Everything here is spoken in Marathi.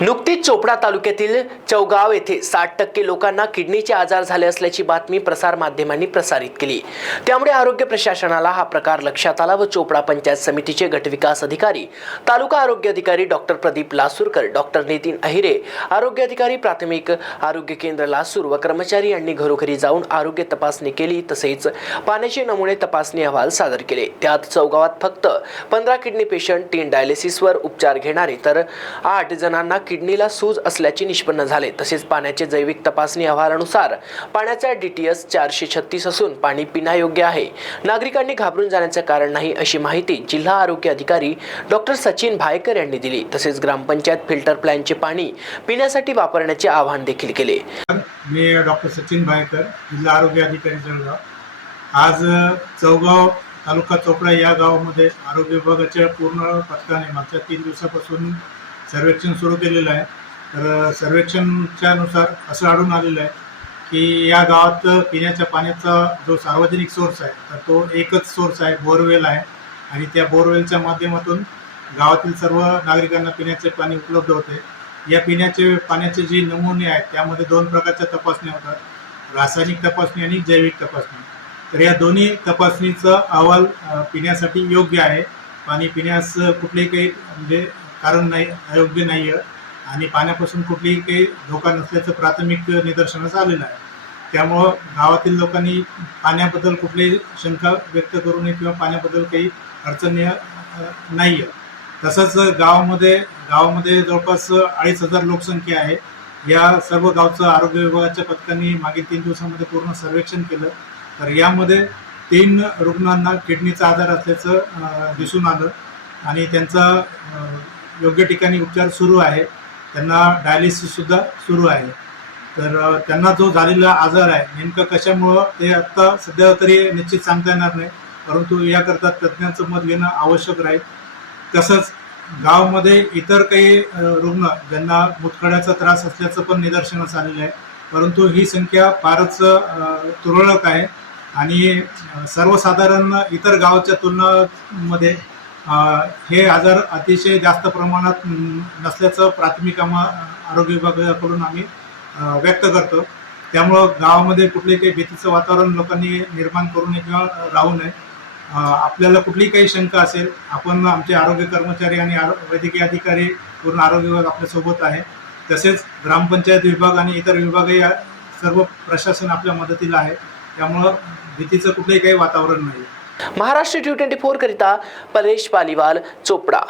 नुकतीच चोपडा तालुक्यातील चौगाव येथे साठ टक्के लोकांना किडनीचे आजार झाले असल्याची बातमी प्रसारमाध्यमांनी प्रसारित केली. त्यामुळे आरोग्य प्रशासनाला हा प्रकार लक्षात आला व चोपडा पंचायत समितीचे गटविकास अधिकारी तालुका आरोग्य अधिकारी डॉक्टर प्रदीप लासूरकर डॉक्टर नितीन अहिरे आरोग्य अधिकारी प्राथमिक आरोग्य केंद्र लासूर व कर्मचारी यांनी घरोघरी जाऊन आरोग्य तपासणी केली. तसेच पाण्याचे नमुने तपासणी अहवाल सादर केले. त्यात चौगावात फक्त पंधरा किडनी पेशंट तीन डायलिसिसवर उपचार घेणारे तर आठ जणांना किडनीला सूज असल्याचे निष्पन्न झाले. तसेच पाण्याचे जैविक तपासणी अहवालानुसार पाण्याचा डीटीएस चारशे छत्तीस असून पाणी पिण्यायोग्य आहे. नागरिकांनी घाबरून जाण्याचं कारण नाही अशी माहिती जिल्हा आरोग्य अधिकारी डॉक्टर सचिन भायकर यांनी दिली. तसेच ग्रामपंचायत फिल्टर प्लॅनचे पाणी पिण्यासाठी वापरण्याचे आवाहन देखील केले. मी डॉक्टर सचिन भायकर जिल्हा आरोग्य अधिकारी जळगाव. आज चौगाव तालुका चोपडा या गावामध्ये आरोग्य विभागाच्या पूर्ण पथकाने मागच्या तीन दिवसापासून सर्वेक्षण सुरू केलेलं आहे. तर सर्वेक्षणच्या नुसार असं आढळून आलेलं आहे की या गावात पिण्याच्या पाण्याचा जो सार्वजनिक सोर्स आहे तर तो एकच सोर्स आहे बोरवेल आहे. आणि त्या बोरवेलच्या माध्यमातून गावातील सर्व नागरिकांना पिण्याचे पाणी उपलब्ध होते. या पिण्याचे पाण्याचे जे नमुने आहेत त्यामध्ये दोन प्रकारच्या तपासण्या होतात. रासायनिक तपासणी आणि जैविक तपासणी. तर या दोन्ही तपासणीचा अहवाल पिण्यासाठी योग्य आहे. पाणी पिण्यास कुठलेही काही म्हणजे कारण नाही अयोग्य नाही आहे आणि पाण्यापासून कुठलीही काही धोका नसल्याचं प्राथमिक निदर्शनास आलेलं आहे. त्यामुळं गावातील लोकांनी पाण्याबद्दल कुठलीही शंका व्यक्त करू नये किंवा पाण्याबद्दल काही अडचणी नाही आहे तसंच गावामध्ये गावामध्ये जवळपास अडीच हजार लोकसंख्या आहे. या सर्व गावचं आरोग्य विभागाच्या पथकांनी मागील तीन दिवसामध्ये पूर्ण सर्वेक्षण केलं. तर यामध्ये तीन रुग्णांना किडनीचा आजार असल्याचं दिसून आलं. आणि त्यांचा योग्य ठिकाणी उपचार सुरू आहे. त्यांना डायलिसिससुद्धा सुरू आहे. तर त्यांना जो झालेला आजार आहे नेमकं कशामुळं ते आत्ता सध्या तरी निश्चित सांगता येणार नाही. परंतु याकरता तज्ज्ञांचं मत घेणं आवश्यक राहील. तसंच गावामध्ये इतर काही रुग्ण ज्यांना मुतखड्याचा त्रास असल्याचं पण निदर्शनास आलेलं आहे. परंतु ही संख्या फारच तुरळक आहे. आणि सर्वसाधारण इतर गावाच्या तुलनामध्ये हे आजार अतिशय जास्त प्रमाणात नसल्याचं प्राथमिक आम्हा आरोग्य विभागाकडून आम्ही व्यक्त करतो. त्यामुळं गावामध्ये कुठले काही भीतीचं वातावरण लोकांनी निर्माण करू नये किंवा राहू नये आपल्याला कुठलीही काही शंका असेल आपण आमचे आरोग्य कर्मचारी आणि आरो वैद्यकीय अधिकारी पूर्ण आरोग्य विभाग आपल्यासोबत आहे. तसेच ग्रामपंचायत विभाग आणि इतर विभागही या सर्व प्रशासन आपल्या मदतीला आहे. त्यामुळं भीतीचं कुठलंही काही वातावरण नाही. महाराष्ट्र टी ट्वेंटी फोर करिता परेश पालीवाल चोपडा.